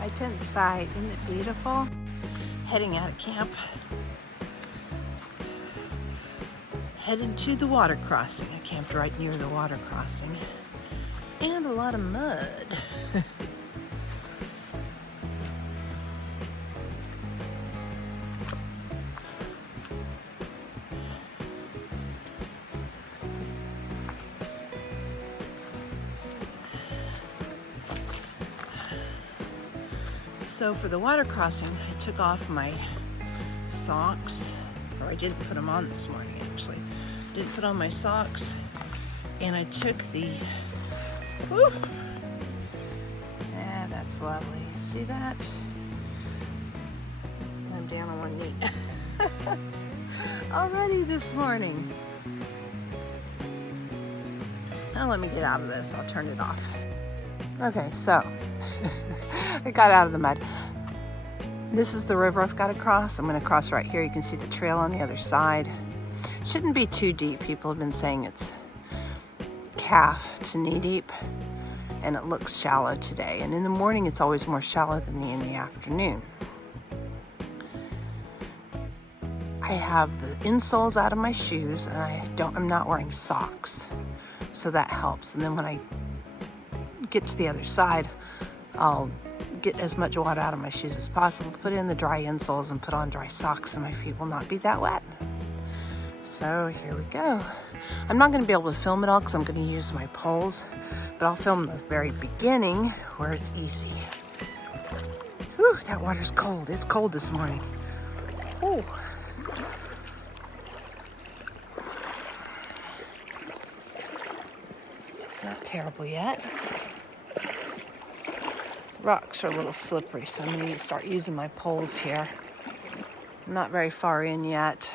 My tent site, isn't it beautiful? Heading out of camp. Headed to the water crossing. I camped right near the water crossing. And a lot of mud. So for the water crossing, I took off my socks, or I didn't put them on this morning actually. Didn't put on my socks, and I took the, whew, yeah, that's lovely. See that? I'm down on one knee. Already this morning. Now let me get out of this, I'll turn it off. Okay, so I got out of the mud. This is the river I've got to cross. I'm going to cross right here. You can see the trail on the other side. Shouldn't be too deep. People have been saying it's calf to knee deep, and it looks shallow today. And in the morning, it's always more shallow than in the afternoon. I have the insoles out of my shoes, and I'm not wearing socks, so that helps. And then when I get to the other side, I'll get as much water out of my shoes as possible, put in the dry insoles and put on dry socks, and my feet will not be that wet. So here we go. I'm not going to be able to film it all because I'm going to use my poles, but I'll film the very beginning where it's easy. Whew, that water's cold. It's cold this morning. Whew. It's not terrible yet. Rocks are a little slippery, so I'm going to start using my poles here. I'm not very far in yet.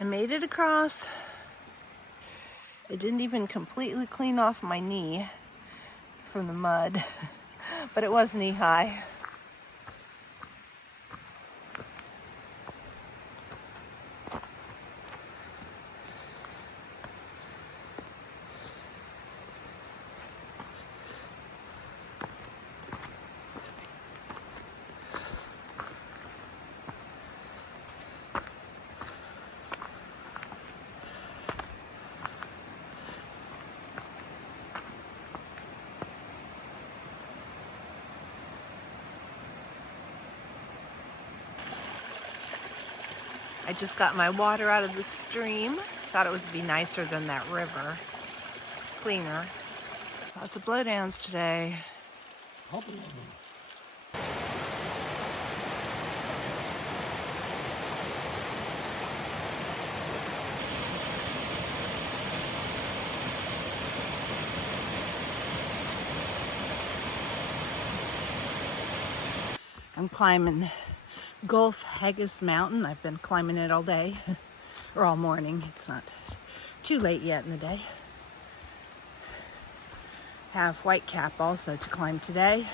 I made it across. I didn't even completely clean off my knee from the mud, but it was knee high. I just got my water out of the stream. Thought it would be nicer than that river. Cleaner. Lots of blowdowns today. I'm climbing Gulf Hagas Mountain. I've been climbing it all day, or all morning. It's not too late yet in the day. Have White Cap also to climb today.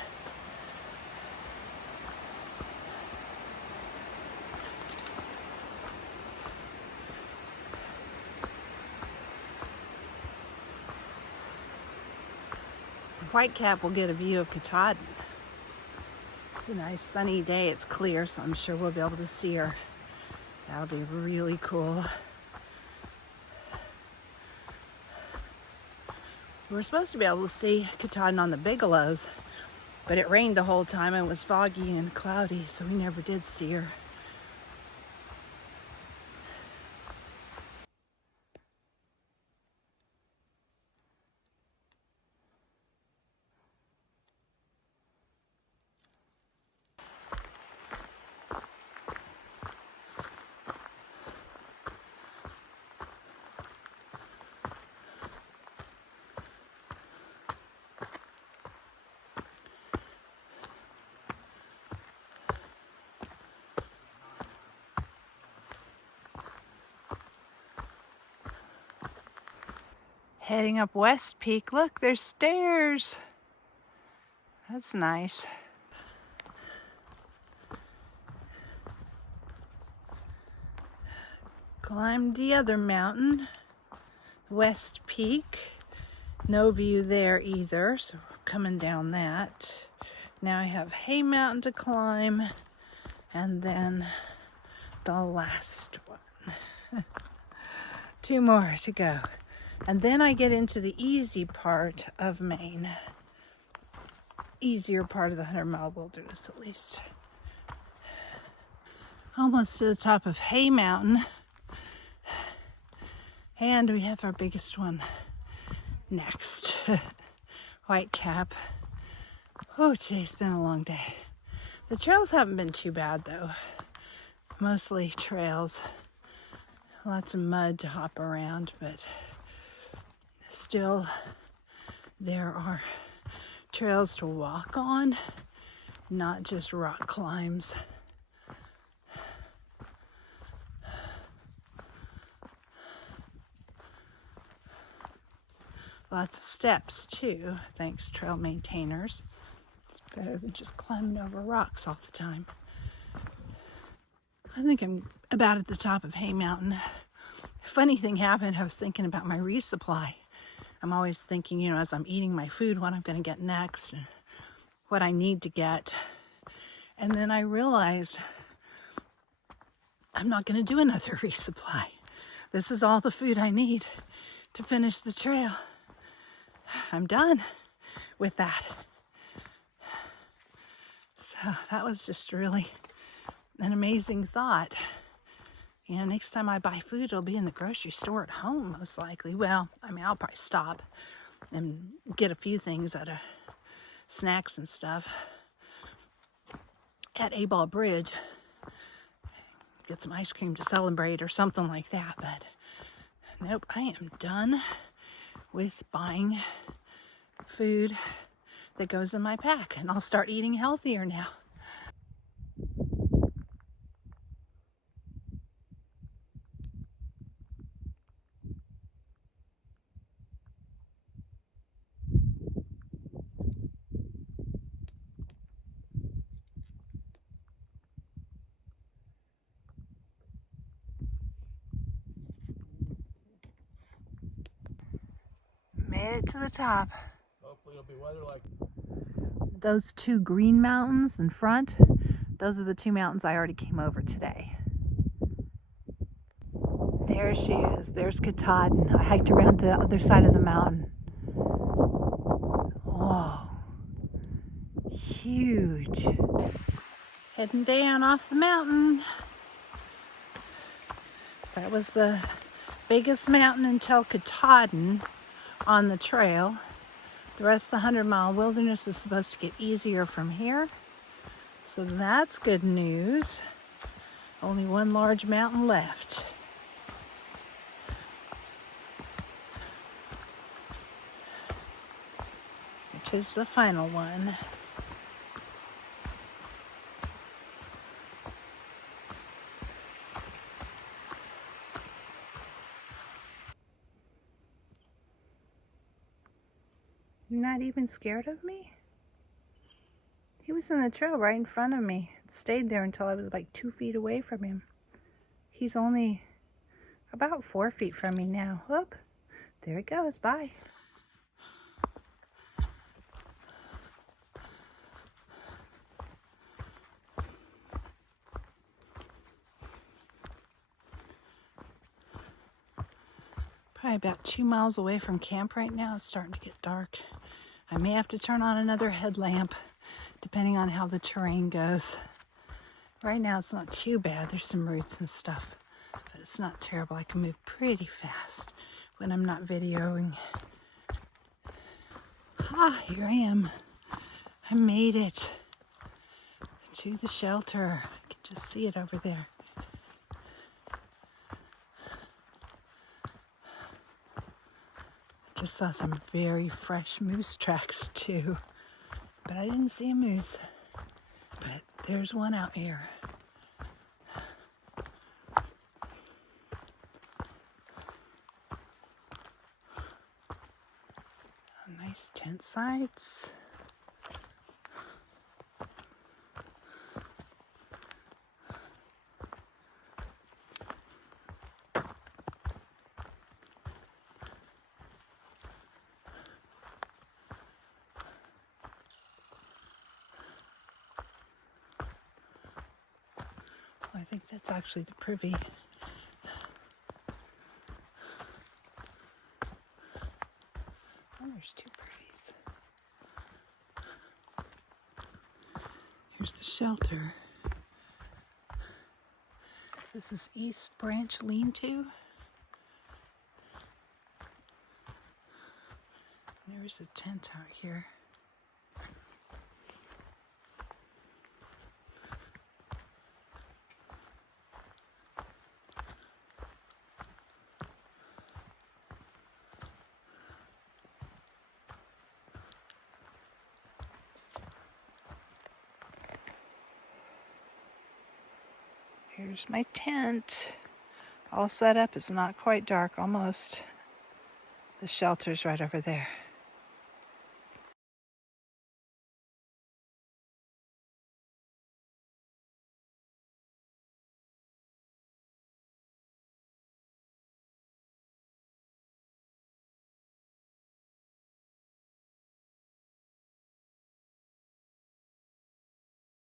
White Cap will get a view of Katahdin. It's a nice sunny day. It's clear, so I'm sure we'll be able to see her. That'll be really cool. We were supposed to be able to see Katahdin on the Bigelows, but it rained the whole time and was foggy and cloudy, so we never did see her. Heading up West Peak. Look, there's stairs. That's nice. Climbed the other mountain, West Peak, No view there either, so we're coming down that. Now I have Hay Mountain to climb, and then the last one. 2 more to go. And then I get into the easy part of Maine. Easier part of the 100-mile wilderness, at least. Almost to the top of Hay Mountain. And we have our biggest one next. White Cap. Oh, today's been a long day. The trails haven't been too bad though. Mostly trails. Lots of mud to hop around, but still there are trails to walk on, not just rock climbs. Lots of steps too, thanks trail maintainers. It's better than just climbing over rocks all the time. I think I'm about at the top of Hay Mountain. Funny thing happened, I was thinking about my resupply. I'm always thinking, you know, as I'm eating my food, what I'm going to get next and what I need to get. And then I realized I'm not going to do another resupply. This is all the food I need to finish the trail. I'm done with that. So that was just really an amazing thought. You know, next time I buy food, it'll be in the grocery store at home, most likely. Well, I mean, I'll probably stop and get a few things at snacks and stuff at A-Ball Bridge. Get some ice cream to celebrate or something like that. But nope, I am done with buying food that goes in my pack, and I'll start eating healthier now. Made it to the top. Hopefully it'll be weather like those 2 green mountains in front. Those are the 2 mountains I already came over today. There she is. There's Katahdin. I hiked around to the other side of the mountain. Whoa. Huge. Heading down off the mountain. That was the biggest mountain until Katahdin on the trail. The rest of the 100-mile wilderness is supposed to get easier from here. So that's good news. Only one large mountain left. Which is the final one. You're not even scared of me? He was in the trail right in front of me. Stayed there until I was like 2 feet away from him. He's only about 4 feet from me now. Whoop, there he goes, bye. Probably about 2 miles away from camp right now. It's starting to get dark. I may have to turn on another headlamp, depending on how the terrain goes. Right now it's not too bad. There's some roots and stuff, but it's not terrible. I can move pretty fast when I'm not videoing. Ah, here I am. I made it to the shelter. I can just see it over there. Just saw some very fresh moose tracks too, but I didn't see a moose. But there's one out here. Nice tent sites. I think that's actually the privy. Oh, there's two privies. Here's the shelter. This is East Branch Lean-To. There's a tent out here. Here's my tent. All set up. It's not quite dark, almost. The shelter's right over there.